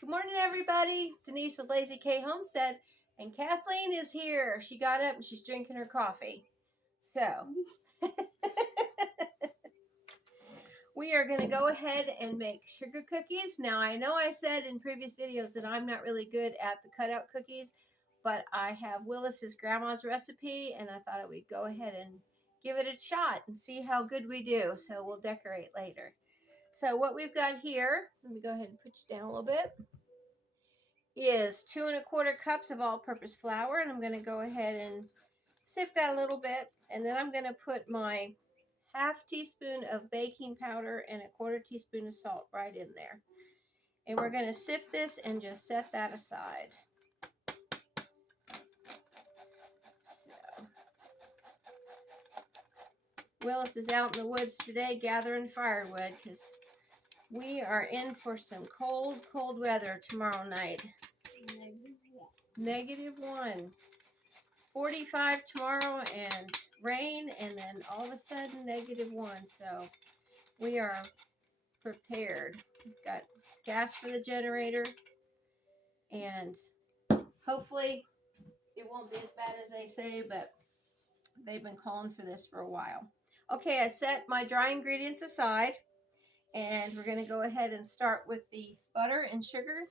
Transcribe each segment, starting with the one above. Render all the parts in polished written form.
Good morning, everybody. Denise with Lazy K Homestead, and Kathleen is here. She got up and she's drinking her coffee. So, we are going to go ahead and make sugar cookies. Now, I know I said in previous videos that I'm not really good at the cutout cookies, but I have Willis's grandma's recipe, and I thought we'd go ahead and give it a shot and see how good we do. So, we'll decorate later. So, what we've got here, let me go ahead and put you down a little bit, is 2 1/4 cups of all-purpose flour, and I'm going to go ahead and sift that a little bit, and then I'm going to put my 1/2 teaspoon of baking powder and 1/4 teaspoon of salt right in there, and we're going to sift this and just set that aside. So Willis is out in the woods today gathering firewood because we are in for some cold weather tomorrow night. -1. 45 tomorrow and rain, and then all of a sudden -1. So we are prepared. We've got gas for the generator, and hopefully it won't be as bad as they say, but they've been calling for this for a while. Okay, I set my dry ingredients aside, and we're going to go ahead and start with the butter and sugar.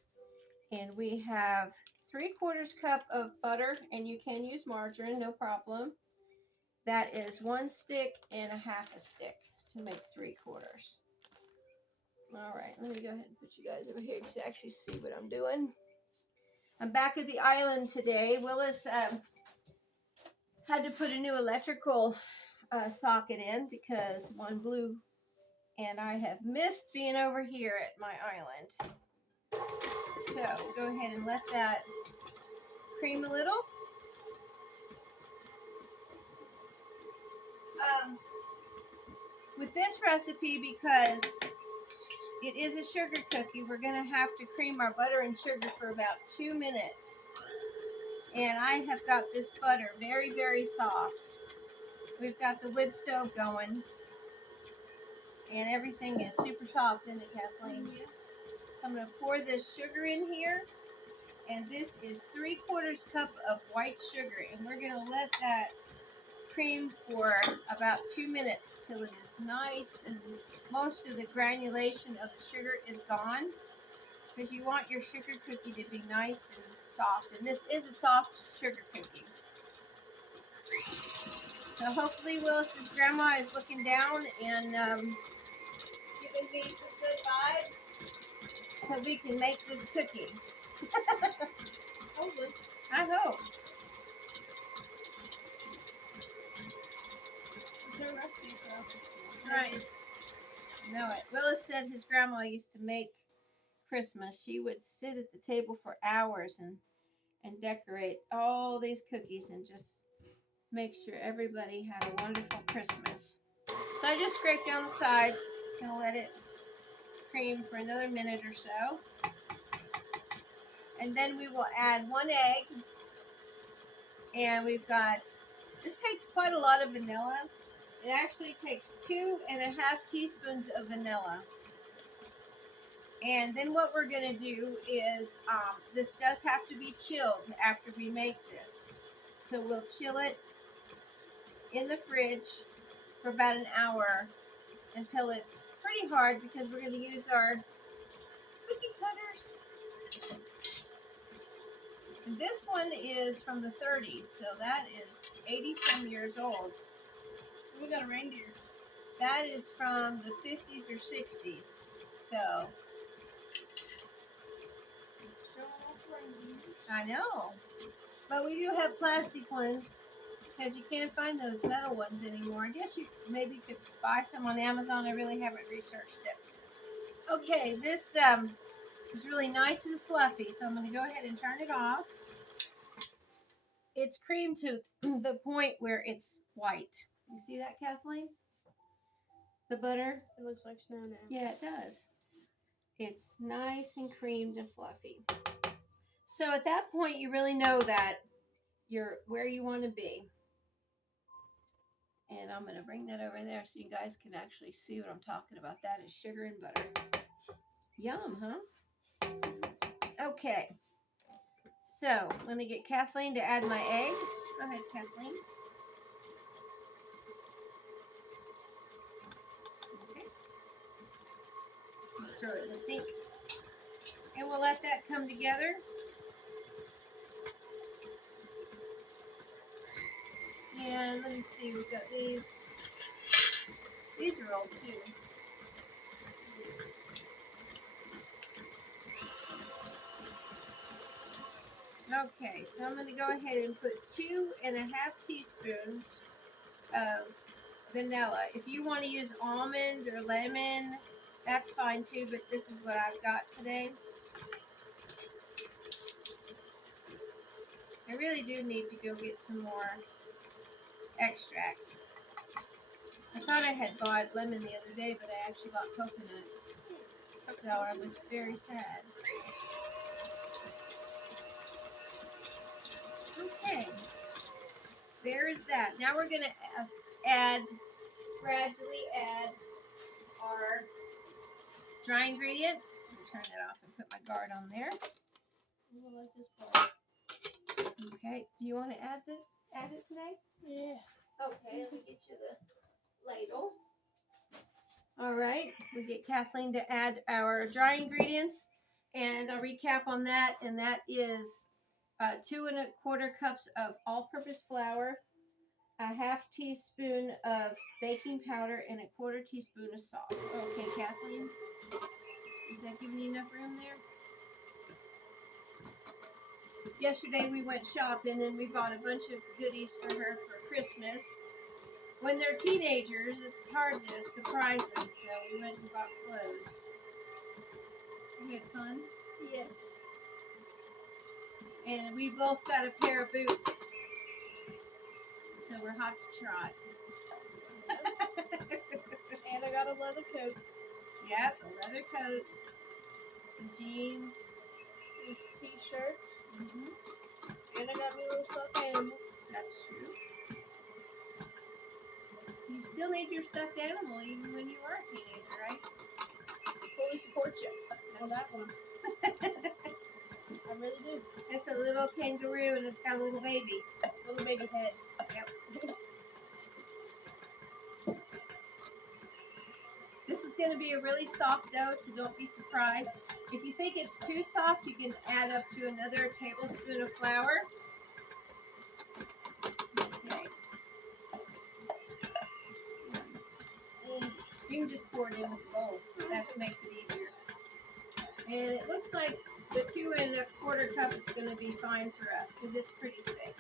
And we have 3/4 cup of butter, and you can use margarine, no problem. That is 1 stick and 1/2 stick to make 3/4. All right, let me go ahead and put you guys over here so you can actually see what I'm doing. I'm back at the island today. Willis had to put a new electrical socket in because one blew, and I have missed being over here at my island. So go ahead and let that cream a little. With this recipe, because it is a sugar cookie, we're going to have to cream our butter and sugar for about 2 minutes. And I have got this butter very, very soft. We've got the wood stove going, and everything is super soft, isn't it, Kathleen? Yeah. I'm going to pour this sugar in here, and this is 3/4 cup of white sugar, and we're going to let that cream for about 2 minutes till it is nice and most of the granulation of the sugar is gone, because you want your sugar cookie to be nice and soft, and this is a soft sugar cookie. So hopefully Willis's grandma is looking down and giving me some good vibes so we can make this cookie. I hope. Right. Know it. Willis said his grandma used to make Christmas. She would sit at the table for hours and decorate all these cookies and just make sure everybody had a wonderful Christmas. So I just scraped down the sides. Gonna let it cream for another minute or so. And then we will add 1 egg. And we've got, this takes quite a lot of vanilla. It actually takes 2 1/2 teaspoons of vanilla. And then what we're going to do is, this does have to be chilled after we make this. So we'll chill it in the fridge for about an hour until it's pretty hard, because we're going to use our cookie cutters. And this one is from the 30s, so that is 80-some years old. We got a reindeer. That is from the 50s or 60s. So I know, but we do have plastic ones because you can't find those metal ones anymore. I guess you maybe could buy some on Amazon. I really haven't researched it. Okay, this is really nice and fluffy, so I'm going to go ahead and turn it off. It's creamed to the point where it's white. You see that, Kathleen? The butter? It looks like snow now. Yeah, it does. It's nice and creamed and fluffy. So at that point, you really know that you're where you want to be. And I'm going to bring that over there so you guys can actually see what I'm talking about. That is sugar and butter. Yum, huh? Okay. So, I'm going to get Kathleen to add my egg. Go ahead, Kathleen. Okay. Throw it in the sink. And we'll let that come together. And let me see, we've got these. These are old too. Okay, so I'm going to go ahead and put 2.5 teaspoons of vanilla. If you want to use almond or lemon, that's fine too, but this is what I've got today. I really do need to go get some more extracts. I thought I had bought lemon the other day, but I actually bought coconut. So I was very sad. Okay, there is that. Now we're going to gradually add our dry ingredient. Let me turn it off and put my guard on there. I like this part. Okay, do you want to add it today? Yeah. Okay, let me get you the ladle. All right, we get Kathleen to add our dry ingredients, and I'll recap on that, and that is 2.25 cups of all-purpose flour, a half teaspoon of baking powder, and 1/4 teaspoon of salt. Okay, Kathleen, is that giving you enough room there? Yesterday we went shopping and we bought a bunch of goodies for her for Christmas. When they're teenagers, it's hard to surprise them, so we went and bought clothes. You had fun? Yes. And we both got a pair of boots, so we're hot to trot. And I got a leather coat. Yep, a leather coat, some jeans, This t-shirt. Mm-hmm. And I got me little stuffed animals. That's true. You still need your stuffed animal even when you were a teenager, right? Fully support you on that one. I really do. It's a little kangaroo and it's got a little baby. Little baby head. Yep. This is going to be a really soft dough, so don't be surprised. If you think it's too soft, you can add up to another tablespoon of flour. Okay. You can just pour it in with the bowl. That makes it easier. And it looks like the 2.25 cup is going to be fine for us because it's pretty thick.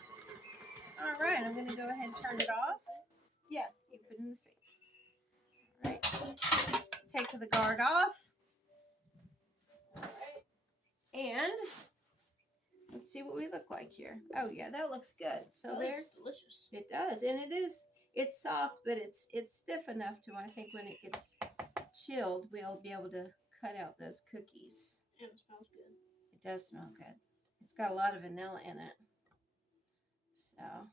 All right, I'm going to go ahead and turn it off. Yeah, you put it in the sink. All right, take the guard off. All right, and let's see what we look like here. Oh yeah, that looks good. So That there, looks delicious. it does, and it is. It's soft, but it's stiff enough to, I think, when it gets chilled, we'll be able to cut out those cookies. And it smells good. It does smell good. It's got a lot of vanilla in it. So,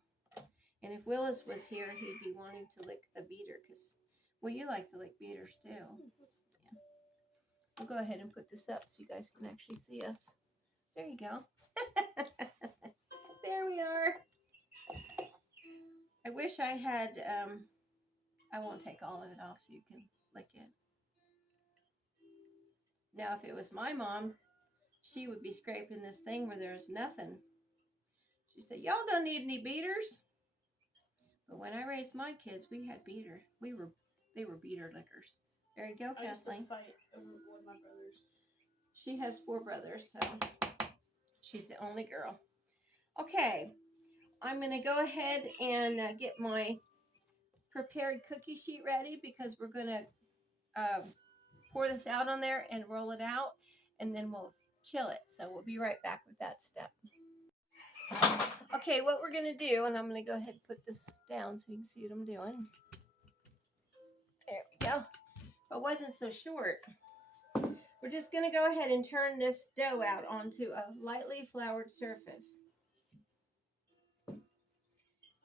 and if Willis was here, he'd be wanting to lick the beater because, well, you like to lick beaters too. Yeah. We'll go ahead and put this up so you guys can actually see us. There you go. There we are. I wish I had, I won't take all of it off so you can lick it. Now, if it was my mom, she would be scraping this thing where there's nothing. She said, y'all don't need any beaters. But when I raised my kids, we had beater. They were beater lickers. There you go, I used to Kathleen. fight over one of my brothers. She has 4 brothers, so she's the only girl. Okay, I'm going to go ahead and get my prepared cookie sheet ready because we're going to pour this out on there and roll it out, and then we'll chill it. So we'll be right back with that step. Okay, what we're going to do, and I'm going to go ahead and put this down so you can see what I'm doing. There we go. If it wasn't so short, we're just going to go ahead and turn this dough out onto a lightly floured surface.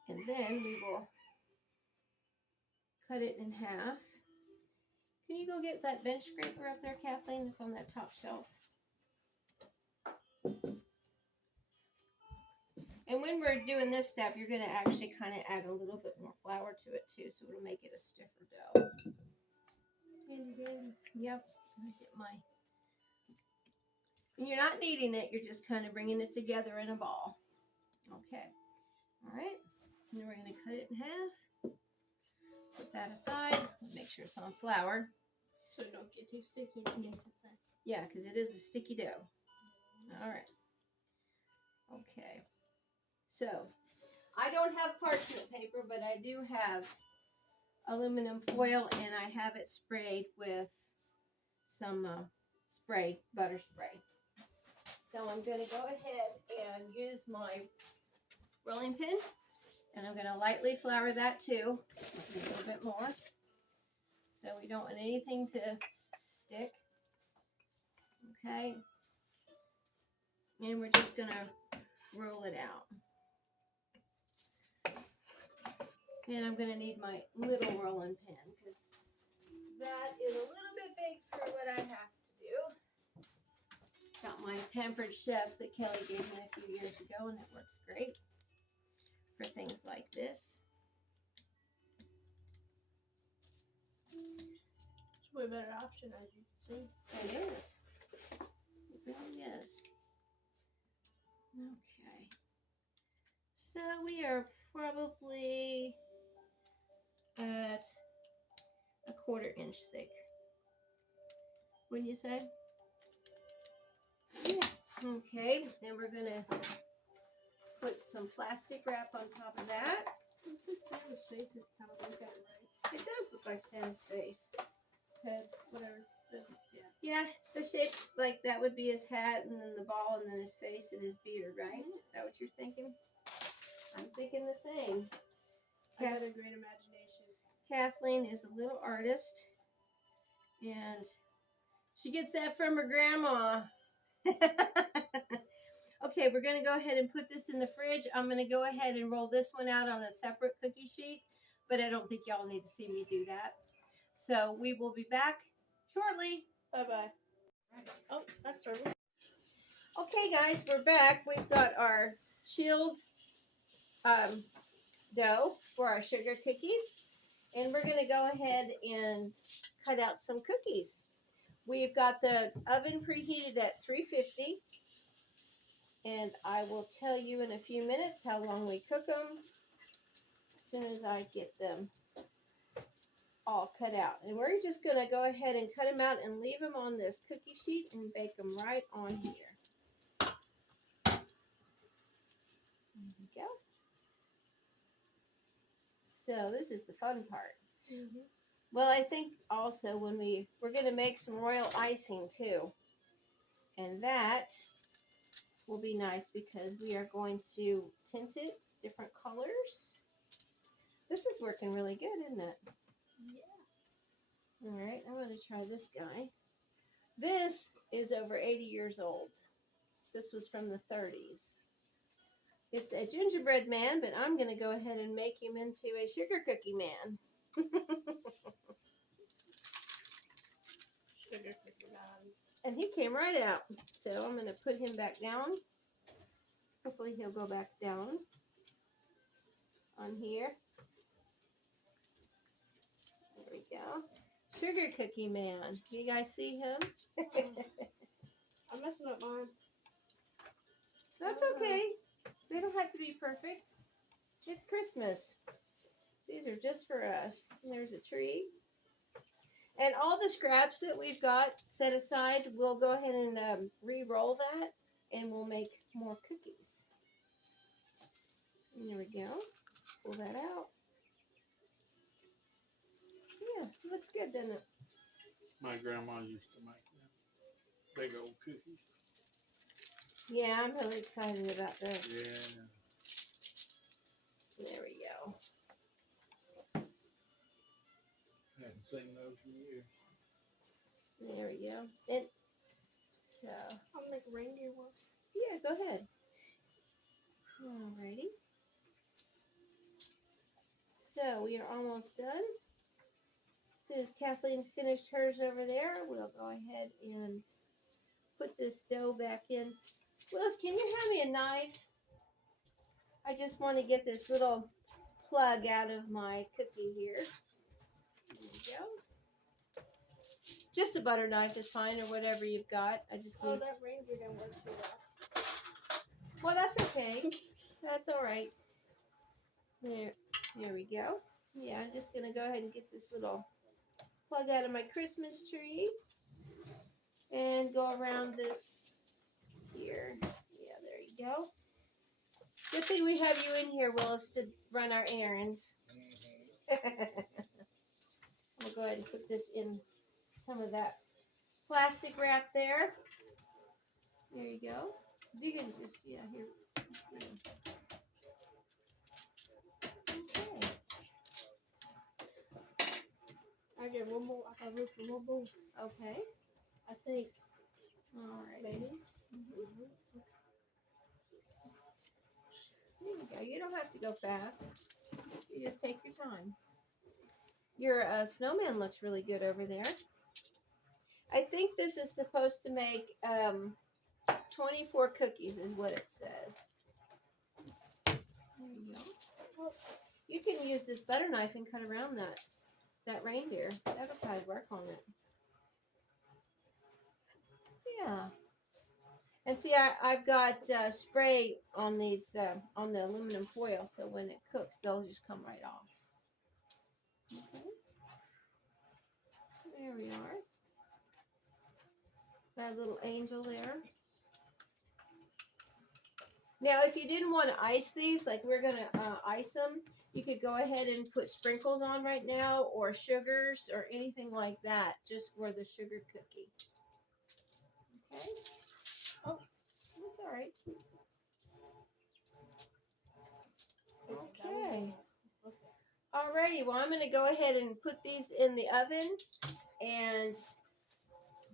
And then we will cut it in half. Can you go get that bench scraper up there, Kathleen? It's on that top shelf. And when we're doing this step, you're going to actually kind of add a little bit more flour to it too, so it'll make it a stiffer dough. Yep. Let me get my. And you're not kneading it, you're just kind of bringing it together in a ball. Okay. All right. And then we're going to cut it in half. Put that aside. Make sure it's on flour. So it don't get too sticky. Yes. Yeah, because it is a sticky dough. All right. Okay. So, I don't have parchment paper, but I do have aluminum foil, and I have it sprayed with some butter spray. So I'm going to go ahead and use my rolling pin, and I'm going to lightly flour that too, a little bit more. So we don't want anything to stick. Okay. And we're just going to roll it out. And I'm going to need my little rolling pin because that is a little bit big for what I have to do. Got my Pampered Chef that Kelly gave me a few years ago, and it works great for things like this. It's a way better option, as you can see. It is. It really is. Okay. So we are probably at a 1/4 inch thick. Wouldn't you say? Yeah. Okay, and we're gonna put some plastic wrap on top of that. Looks like Santa's face if you kind of look at it right. It does look like Santa's face. Head, whatever. Yeah. Yeah, the shape, like that would be his hat, and then the ball, and then his face and his beard, right? Is that what you're thinking? I'm thinking the same. I had a great imagination. Kathleen is a little artist, and she gets that from her grandma. Okay, we're going to go ahead and put this in the fridge. I'm going to go ahead and roll this one out on a separate cookie sheet, but I don't think y'all need to see me do that. So we will be back shortly. Bye-bye. Oh, that's turtle. Okay, guys, we're back. We've got our chilled dough for our sugar cookies, and we're going to go ahead and cut out some cookies. We've got the oven preheated at 350, and I will tell you in a few minutes how long we cook them as soon as I get them all cut out. And we're just going to go ahead and cut them out and leave them on this cookie sheet and bake them right on here. There we go. So this is the fun part. Mm-hmm. Well, I think also when we're going to make some royal icing too. And that will be nice because we are going to tint it different colors. This is working really good, isn't it? Yeah. All right, I'm going to try this guy. This is over 80 years old. This was from the 30s. It's a gingerbread man, but I'm going to go ahead and make him into a sugar cookie man. Sugar cookie man. And he came right out. So I'm going to put him back down. Hopefully he'll go back down on here. There we go. Sugar cookie man. You guys see him? I'm messing up mine. That's okay. They don't have to be perfect. It's Christmas. These are just for us. And there's a tree. And all the scraps that we've got set aside, we'll go ahead and re-roll that, and we'll make more cookies. And there we go. Pull that out. Yeah, looks good, doesn't it? My grandma used to make them big old cookies. Yeah, I'm really excited about this. Yeah. There we go. Hadn't seen those in years. There we go. And so, I'll make a reindeer one. yeah, go ahead. Alrighty. So we are almost done. As soon as Kathleen's finished hers over there, we'll go ahead and put this dough back in. Willis, can you hand me a knife? I just want to get this little plug out of my cookie here. There we go. Just a butter knife is fine, or whatever you've got. I just Oh, need. that ranger didn't work too well. Well, that's okay. That's all right. There we go. Yeah, I'm just gonna go ahead and get this little plug out of my Christmas tree and go around this here. Yeah, there you go. Good thing we have you in here, Willis, to run our errands. We'll go ahead and put this in some of that plastic wrap there. There you go. You can just, yeah, here. Yeah. Okay. I get one more. I got room for one more. Okay. I think. All right. Maybe. There you go. You don't have to go fast. You just take your time. Your snowman looks really good over there. I think this is supposed to make 24 cookies is what it says. There you go. You can use this butter knife and cut around that reindeer. That'll probably work on it. Yeah. And see, I've got spray on these on the aluminum foil, so when it cooks, they'll just come right off. Okay. There we are. That little angel there. Now, if you didn't want to ice these, like we're going to ice them, you could go ahead and put sprinkles on right now, or sugars, or anything like that, just for the sugar cookie. Okay? Oh, that's all right. Okay. Alrighty, well, I'm going to go ahead and put these in the oven and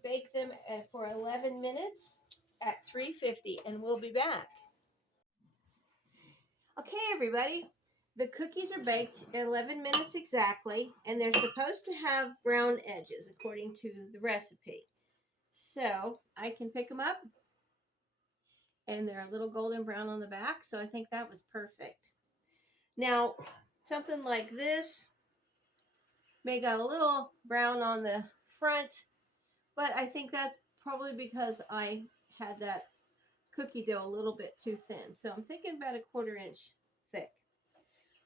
bake them for 11 minutes at 350, and we'll be back. Okay, everybody, the cookies are baked 11 minutes exactly, and they're supposed to have brown edges according to the recipe. So I can pick them up, and they're a little golden brown on the back, so I think that was perfect. Now, something like this may got a little brown on the front, but I think that's probably because I had that cookie dough a little bit too thin. So I'm thinking about a 1/4 inch thick.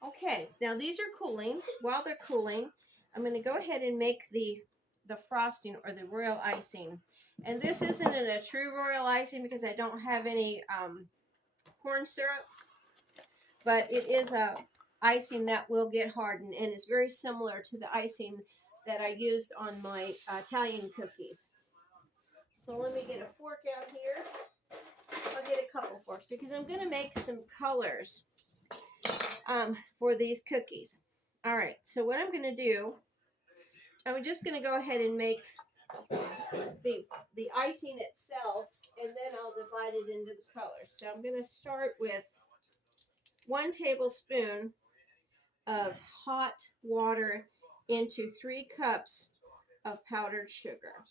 Okay, now these are cooling. While they're cooling, I'm going to go ahead and make the frosting, or the royal icing. And this isn't a true royal icing because I don't have any corn syrup, but it is a icing that will get hardened, and it's very similar to the icing that I used on my Italian cookies. So let me get a fork out here. I'll get a couple forks because I'm going to make some colors for these cookies. All right, so what I'm going to do, I'm just going to go ahead and make the icing itself, and then I'll divide it into the colors. So I'm going to start with 1 tablespoon of hot water into 3 cups of powdered sugar.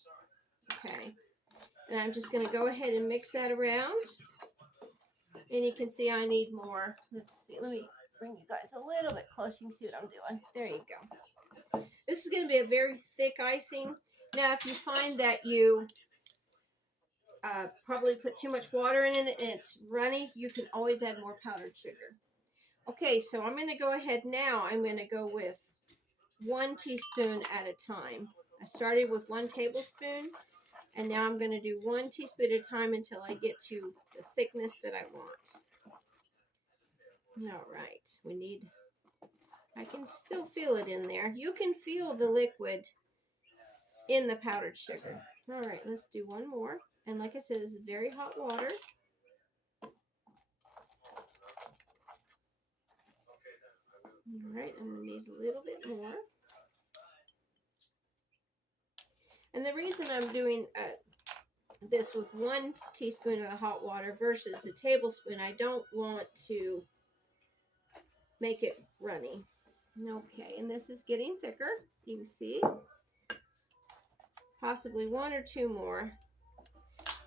Okay, and I'm just going to go ahead and mix that around. And you can see I need more. Let's see, let me bring you guys a little bit closer. You can see what I'm doing. There you go. This is going to be a very thick icing. Now, if you find that you probably put too much water in it and it's runny, you can always add more powdered sugar. Okay, so I'm going to go ahead now. I'm going to go with 1 teaspoon at a time. I started with 1 tablespoon, and now I'm going to do 1 teaspoon at a time until I get to the thickness that I want. All right, I can still feel it in there. You can feel the liquid in the powdered sugar. All right, let's do 1 more. And like I said, this is very hot water. All right, I'm going to need a little bit more. And the reason I'm doing this with 1 teaspoon of the hot water versus the tablespoon, I don't want to make it runny. Okay, and this is getting thicker. You can see possibly 1 or 2 more.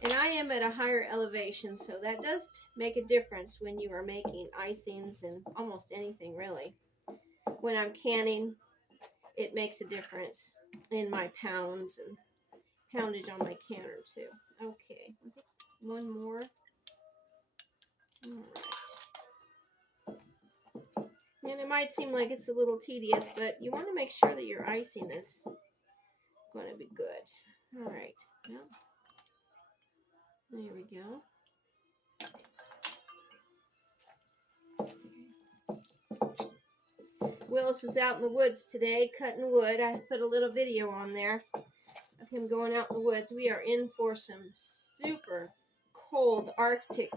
And I am at a higher elevation, so that does make a difference when you are making icings and almost anything really. When I'm canning, it makes a difference in my pounds and poundage on my canner too. Okay, I think one more. All right. And it might seem like it's a little tedious, but you want to make sure that your icing is going to be good. All right. Well, there we go. Willis was out in the woods today cutting wood. I put a little video on there of him going out in the woods. We are in for some super cold Arctic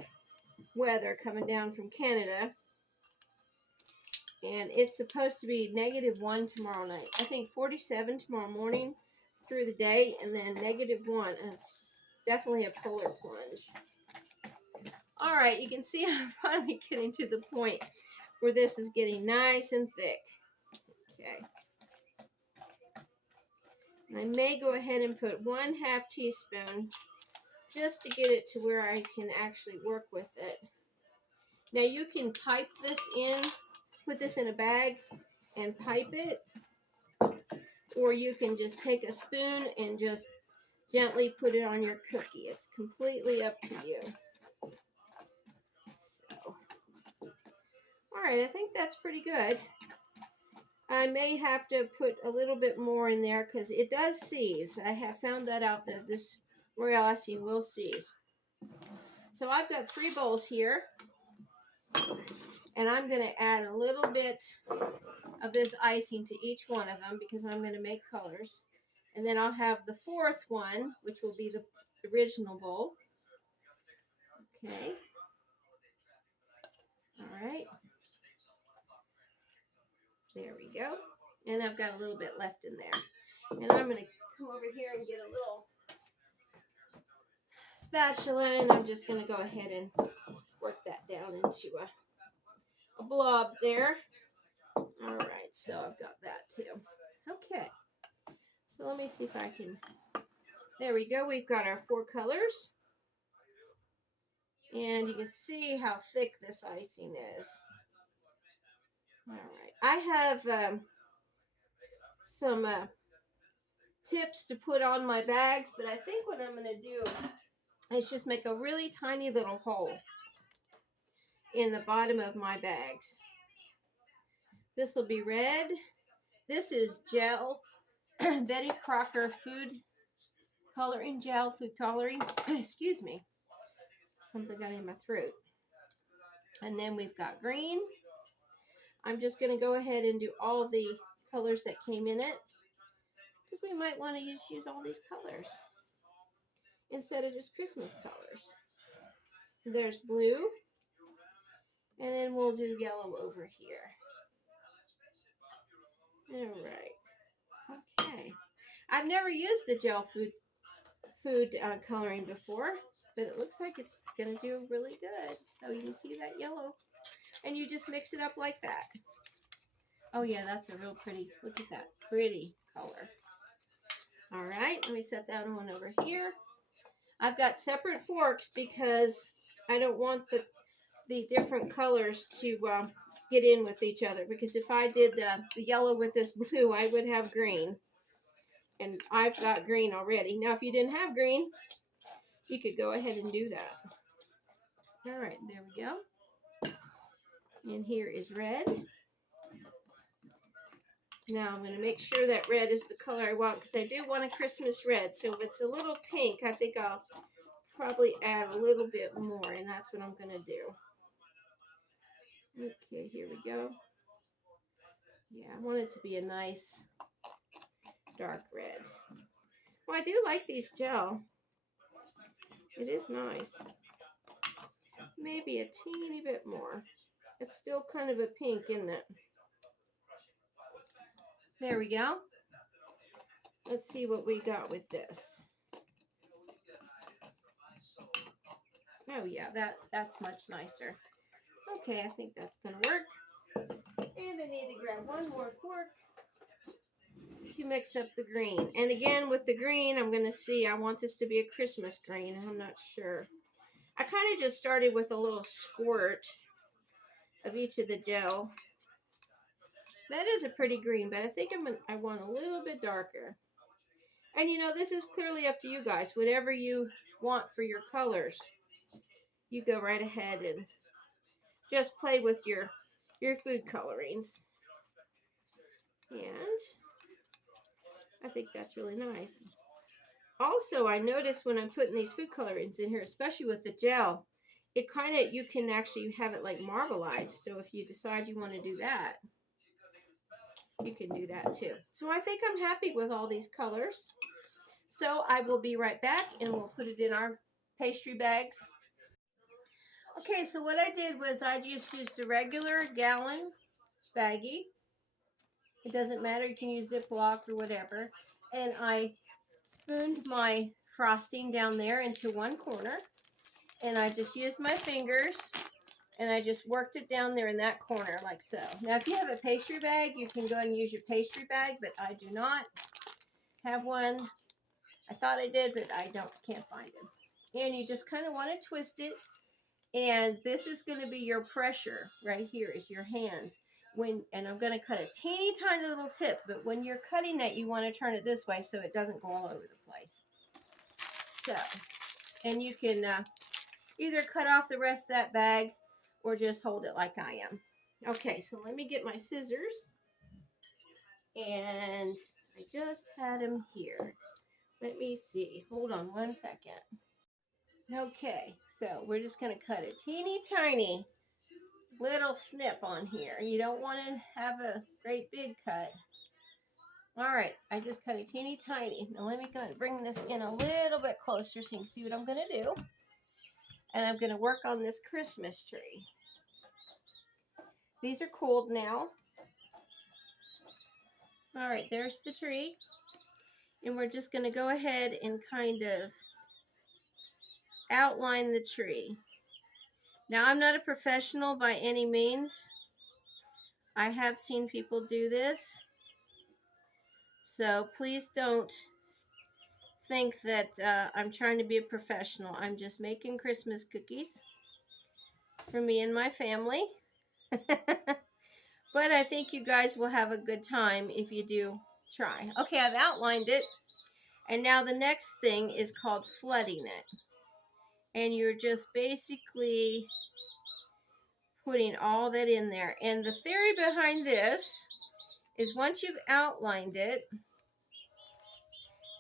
weather coming down from Canada. And it's supposed to be -1 tomorrow night. I think 47 tomorrow morning through the day, and then -1. And it's definitely a polar plunge. All right, you can see I'm finally getting to the point where this is getting nice and thick. Okay. And I may go ahead and put 1/2 teaspoon just to get it to where I can actually work with it. Now you can pipe this in, put this in a bag and pipe it, or you can just take a spoon and just gently put it on your cookie. It's completely up to you. So, all right, I think that's pretty good. I may have to put a little bit more in there because it does seize. I have found that out, that this royal icing will seize. So I've got 3 bowls here, and I'm going to add a little bit of this icing to each one of them because I'm going to make colors. And then I'll have the 4th one, which will be the original bowl. Okay. All right. There we go. And I've got a little bit left in there. And I'm going to come over here and get a little spatula, and I'm just going to go ahead and work that down into a blob there. All right, so I've got that too. Okay. So let me see if I can, there we go. We've got our 4 colors. And you can see how thick this icing is. All right. I have some tips to put on my bags, but I think what I'm going to do is just make a really tiny little hole in the bottom of my bags. This will be red. This is gel, Betty Crocker food coloring gel, food coloring. Excuse me. Something got in my throat. And then we've got green. I'm just going to go ahead and do all the colors that came in it, because we might want to use all these colors instead of just Christmas colors. There's blue, and then we'll do yellow over here. All right. Okay. I've never used the gel food coloring before, but it looks like it's going to do really good. So you can see that yellow, and you just mix it up like that. Oh yeah, that's a real pretty, look at that, pretty color. All right, let me set that one over here. I've got separate forks because I don't want the different colors to get in with each other. Because if I did the yellow with this blue, I would have green. And I've got green already. Now, if you didn't have green, you could go ahead and do that. All right, there we go. And here is red. Now I'm going to make sure that red is the color I want, because I do want a Christmas red. So if it's a little pink, I think I'll probably add a little bit more, and that's what I'm going to do. Okay, here we go. Yeah, I want it to be a nice dark red. Well, I do like these gel. It is nice. Maybe a teeny bit more. It's still kind of a pink, isn't it? There we go. Let's see what we got with this. Oh yeah, that's much nicer. Okay, I think that's gonna work. And I need to grab one more fork. to mix up the green. And again, with the green, I'm going to see, I want this to be a Christmas green. I'm not sure. I kind of just started with a little squirt of each of the gel. That is a pretty green, but I think I want a little bit darker. And you know, this is clearly up to you guys. Whatever you want for your colors, you go right ahead and just play with your food colorings. And I think that's really nice. Also, I noticed when I'm putting these food colorings in here, especially with the gel, it kind of, you can actually have it like marbleized. So if you decide you want to do that, you can do that too. So I think I'm happy with all these colors. So I will be right back and we'll put it in our pastry bags. Okay, so what I did was I just used a regular gallon baggie. It doesn't matter, you can use Ziploc or whatever. And I spooned my frosting down there into one corner. And I just used my fingers and I just worked it down there in that corner like so. Now if you have a pastry bag, you can go ahead and use your pastry bag, but I do not have one. I thought I did, but I can't find it. And you just kind of want to twist it. And this is going to be your pressure right here is your hands. And I'm going to cut a teeny tiny little tip, but when you're cutting that, you want to turn it this way so it doesn't go all over the place. So, and you can either cut off the rest of that bag or just hold it like I am. Okay, so let me get my scissors. And I just had them here. Let me see. Hold on one second. Okay, so we're just going to cut a teeny tiny little snip on here. You don't want to have a great big cut. All right, I just cut a teeny tiny. Now let me go and bring this in a little bit closer so you can see what I'm going to do. And I'm going to work on this Christmas tree. These are cooled now. All right, there's the tree. And we're just going to go ahead and kind of outline the tree. Now, I'm not a professional by any means. I have seen people do this. So please don't think that I'm trying to be a professional. I'm just making Christmas cookies for me and my family. But I think you guys will have a good time if you do try. Okay, I've outlined it. And now the next thing is called flooding it. And you're just basically putting all that in there. And the theory behind this is once you've outlined it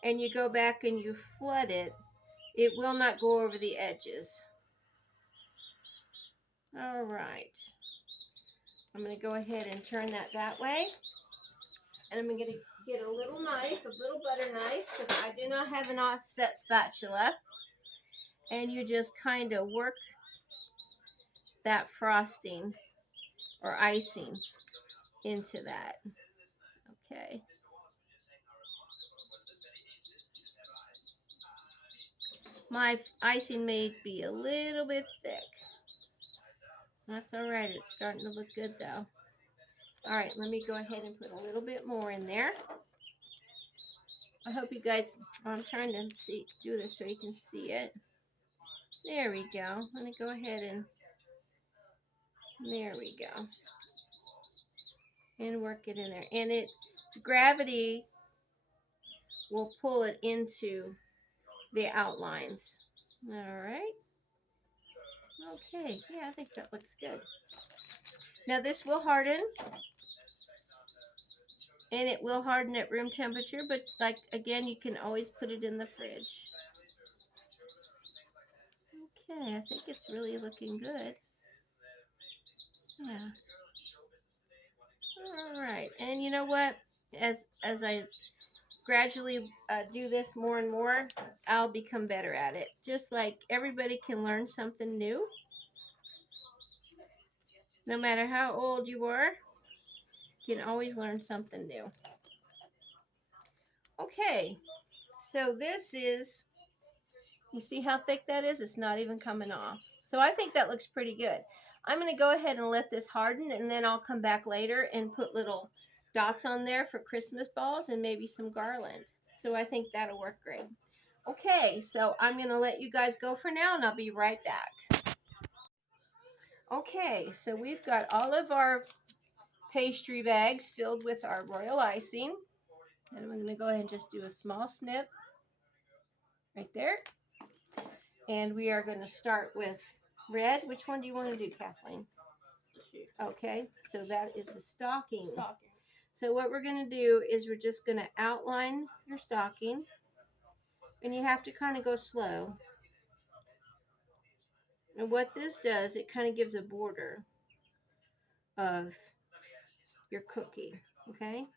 and you go back and you flood it, it will not go over the edges. All right. I'm going to go ahead and turn that way. And I'm going to get a little knife, a little butter knife, because I do not have an offset spatula. And you just kind of work that frosting or icing into that. Okay. My icing may be a little bit thick. That's all right. It's starting to look good though. All right, let me go ahead and put a little bit more in there. I hope you guys, I'm trying to do this so you can see it. There we go. Let me go ahead and, there we go. And work it in there. And gravity will pull it into the outlines. All right. Okay, yeah, I think that looks good. Now this will harden. And it will harden at room temperature, but like again, you can always put it in the fridge. Okay, I think it's really looking good. Yeah. All right, and you know what? As I gradually do this more and more, I'll become better at it. Just like everybody can learn something new. No matter how old you are, you can always learn something new. Okay, so this is, you see how thick that is? It's not even coming off. So I think that looks pretty good. I'm going to go ahead and let this harden, and then I'll come back later and put little dots on there for Christmas balls and maybe some garland. So I think that'll work great. Okay, so I'm going to let you guys go for now, and I'll be right back. Okay, so we've got all of our pastry bags filled with our royal icing. And I'm going to go ahead and just do a small snip right there. And we are going to start with red. Which one do you want to do, Kathleen? Okay, so that is a stocking. So what we're going to do is we're just going to outline your stocking. And you have to kind of go slow. And what this does, it kind of gives a border of your cookie. Okay?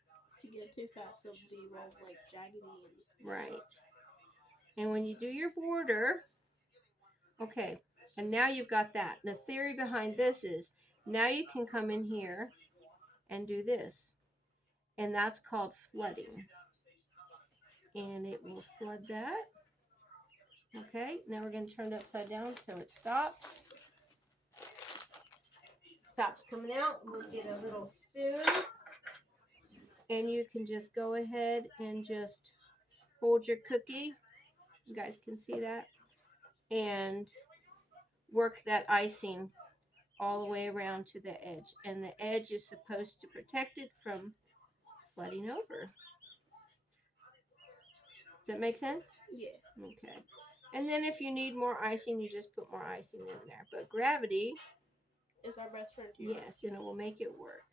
If you get too fast, it'll be real like jaggedy and Right. And when you do your border, okay, and now you've got that. The theory behind this is now you can come in here and do this. And that's called flooding. And it will flood that. Okay, now we're going to turn it upside down so it stops. Stops coming out. We'll get a little spoon. And you can just go ahead and just hold your cookie. You guys can see that. And work that icing all the way around to the edge. And the edge is supposed to protect it from flooding over. Does that make sense? yeah. Okay. And then if you need more icing, you just put more icing in there. But gravity Is our best friend too. yes, and it will make it work.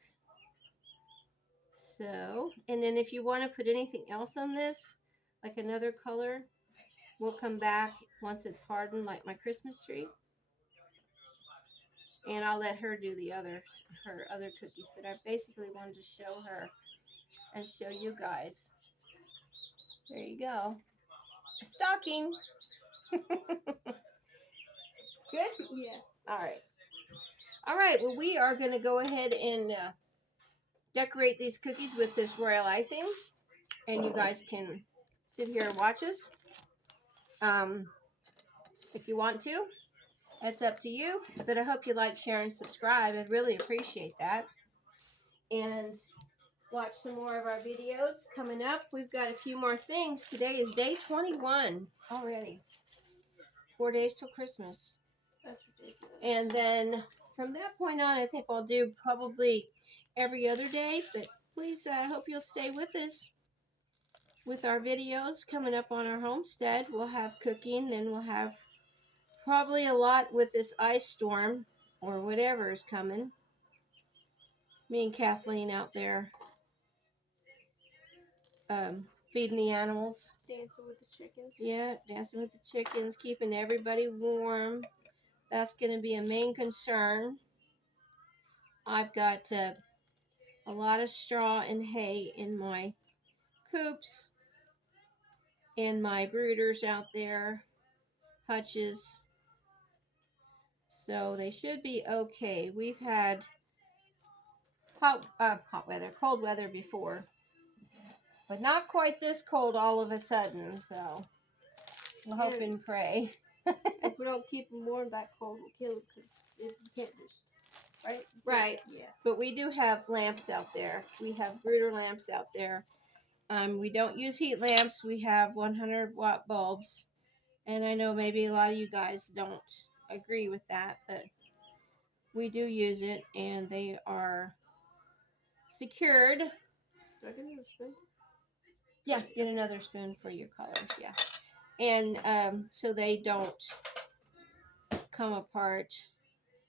So, and then if you want to put anything else on this, like another color, we'll come back once it's hardened, like my Christmas tree. And I'll let her do her other cookies. But I basically wanted to show her and show you guys. There you go. A stocking. Good? Yeah. All right. All right. Well, we are going to go ahead and decorate these cookies with this royal icing. And you guys can sit here and watch us. If you want to. It's up to you. But I hope you like, share, and subscribe. I'd really appreciate that. And watch some more of our videos coming up. We've got a few more things. Today is day 21 already. 4 days till Christmas. That's ridiculous. And then from that point on, I think I'll do probably every other day. But please, I hope you'll stay with us with our videos coming up on our homestead. We'll have cooking, and we'll have probably a lot with this ice storm or whatever is coming. Me and Kathleen out there feeding the animals. Dancing with the chickens. Yeah, dancing with the chickens, keeping everybody warm. That's going to be a main concern. I've got a lot of straw and hay in my coops and my brooders out there, hutches. So they should be okay. We've had cold weather before, but not quite this cold all of a sudden. So we'll hope and pray. If we don't keep them warm, that cold will kill them because you can't just, right? Right. Yeah. But we do have lamps out there. We have brooder lamps out there. We don't use heat lamps. We have 100-watt bulbs. And I know maybe a lot of you guys don't agree with that, but we do use it, and they are secured. Do I get another spoon? Yeah, get another spoon for your colors, yeah. And so they don't come apart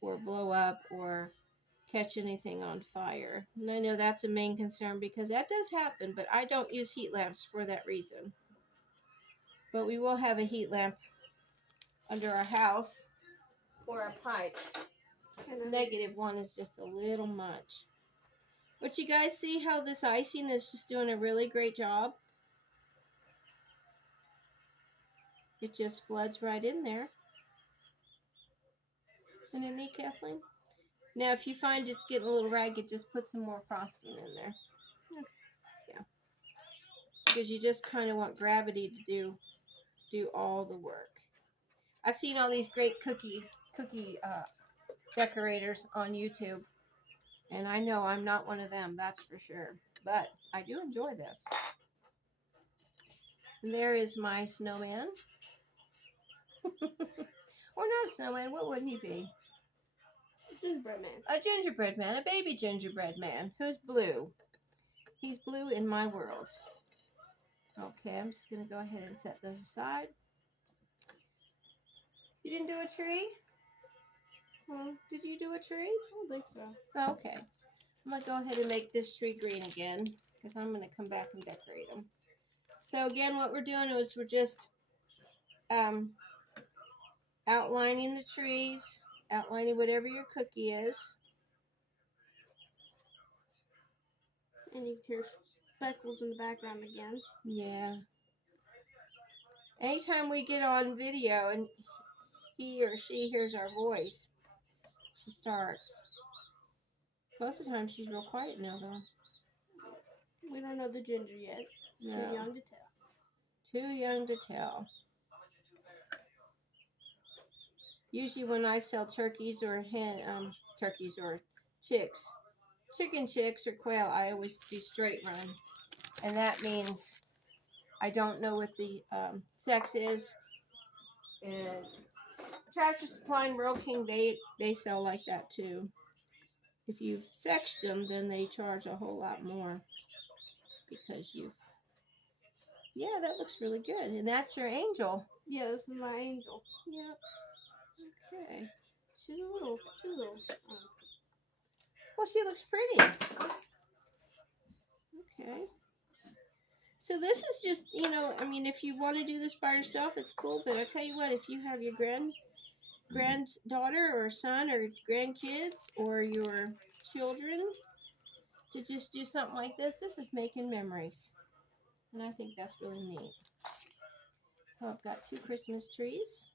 or blow up or catch anything on fire. And I know that's a main concern because that does happen, but I don't use heat lamps for that reason. But we will have a heat lamp under our house for our pipes. This -1 is just a little much. But you guys see how this icing is just doing a really great job? It just floods right in there. Isn't it neat, Kathleen? Now, if you find it's getting a little ragged, just put some more frosting in there. Yeah. Because you just kind of want gravity to do all the work. I've seen all these great cookie decorators on YouTube. And I know I'm not one of them, that's for sure. but I do enjoy this. And there is my snowman. Or not a snowman, what would he be? Gingerbread man. A gingerbread man, a baby gingerbread man who's blue. He's blue in my world. Okay, I'm just going to go ahead and set those aside. You didn't do a tree? Did you do a tree? I don't think so. Okay. I'm going to go ahead and make this tree green again because I'm going to come back and decorate them. So again, what we're doing is we're just outlining the trees, outlining whatever your cookie is. And you can hear speckles in the background again. Yeah. Anytime we get on video and he or she hears our voice, she starts. Most of the time she's real quiet now though. We don't know the ginger yet. No. Too young to tell. Too young to tell. Usually when I sell turkeys or turkeys or chicks, chicken chicks or quail, I always do straight run. And that means I don't know what the sex is. And Tractor Supply and Rural King, they sell like that too. If you've sexed them, then they charge a whole lot more because you've. Yeah, that looks really good. And that's your angel. Yeah, this is my angel. Yep. Okay. She's a little. Well, she looks pretty. Okay. So this is just, you know, I mean, if you want to do this by yourself, it's cool. But I tell you what, if you have your granddaughter or son or grandkids or your children to just do something like this, this is making memories. And I think that's really neat. So I've got 2 Christmas trees.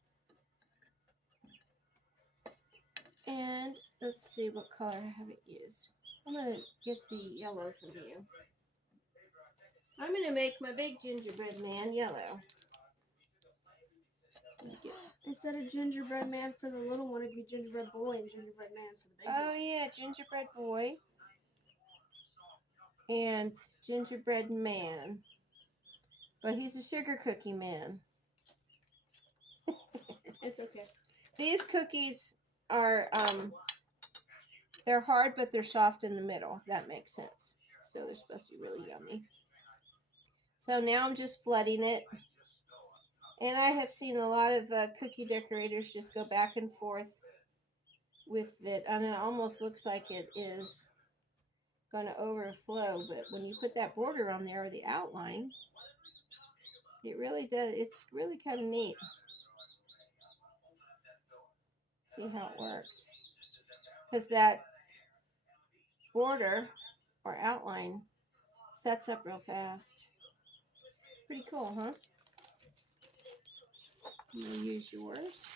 And let's see what color I haven't used. I'm going to get the yellow from you. I'm going to make my big gingerbread man yellow. Instead of gingerbread man for the little one, it'd be gingerbread boy and gingerbread man for the big one. Oh yeah, gingerbread boy. And gingerbread man. But he's a sugar cookie man. It's okay. These cookies are, they're hard, but they're soft in the middle, if that makes sense. So they're supposed to be really yummy. So now I'm just flooding it. And I have seen a lot of cookie decorators just go back and forth with it. And it almost looks like it is going to overflow. But when you put that border on there, or the outline, it really does. It's really kind of neat. See how it works. Because that border or outline sets up real fast. Pretty cool, huh? I'm going to use yours.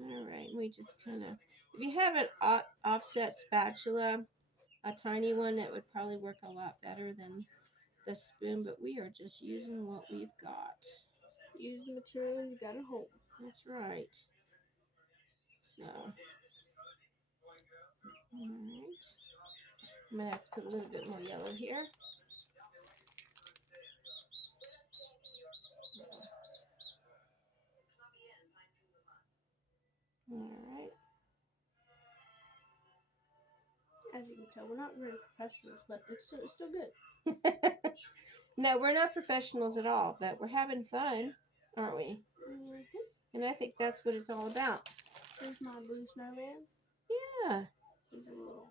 Alright, we just kind of... If you have an offset spatula, a tiny one, it would probably work a lot better than the spoon, but we are just using what we've got. Use the material you got at home. That's right. So, alright. I'm going to have to put a little bit more yellow here. Alright. As you can tell, we're not very professionals, but it's still good. No, we're not professionals at all, but we're having fun, aren't we? Mm-hmm. And I think that's what it's all about. There's my blue snowman. Yeah. He's a little...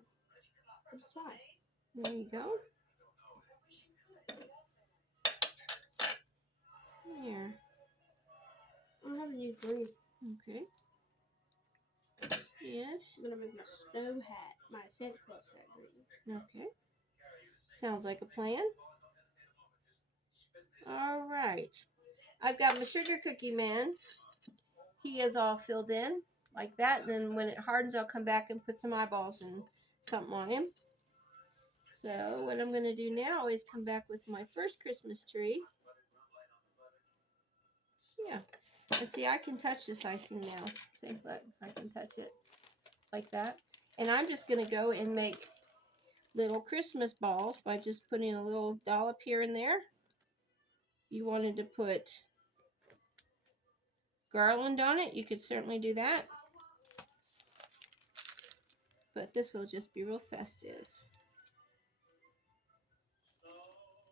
It's fine. There you go. There. I haven't used green. Okay. And, I'm going to make my snow hat, my Santa Claus hat green. okay. Sounds like a plan. All right. I've got my sugar cookie man. He is all filled in like that. And then when it hardens, I'll come back and put some eyeballs and something on him. So what I'm going to do now is come back with my first Christmas tree. Yeah. And see, I can touch this icing now. See, look, I can touch it like that. And I'm just going to go and make little Christmas balls by just putting a little dollop here and there. If you wanted to put garland on it, you could certainly do that. But this will just be real festive.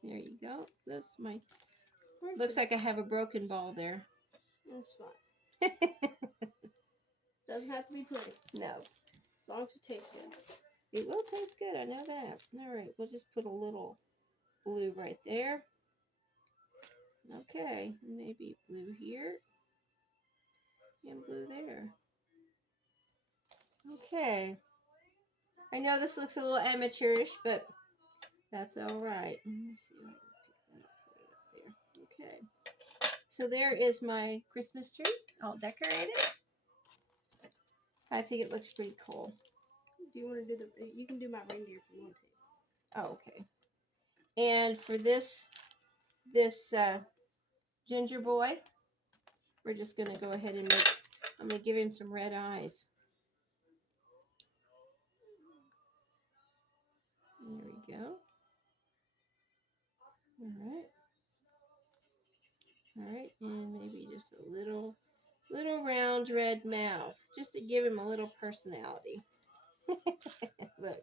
There you go. That's my. Looks like I have a broken ball there. It's fine. Doesn't have to be pretty. No. As long as it tastes good. It will taste good, I know that. Alright, we'll just put a little blue right there. Okay, maybe blue here. And blue there. Okay. I know this looks a little amateurish, but that's alright. Let me see if I can pick that up, put it up there. Okay. So there is my Christmas tree, all decorated. I think it looks pretty cool. Do you want to do the? You can do my reindeer if you want to. Oh, okay. And for this ginger boy, we're just gonna go ahead and make. I'm gonna give him some red eyes. There we go. All right, and maybe just a little round red mouth, just to give him a little personality. Look,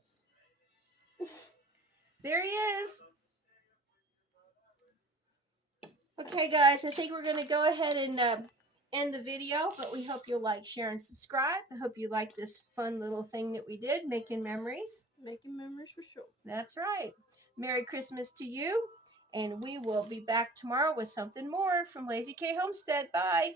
there he is. Okay, guys, I think we're gonna go ahead and end the video, but we hope you'll like, share, and subscribe. I hope you like this fun little thing that we did, making memories. Making memories for sure. That's right. Merry Christmas to you, and we will be back tomorrow with something more from Lazy K Homestead. Bye.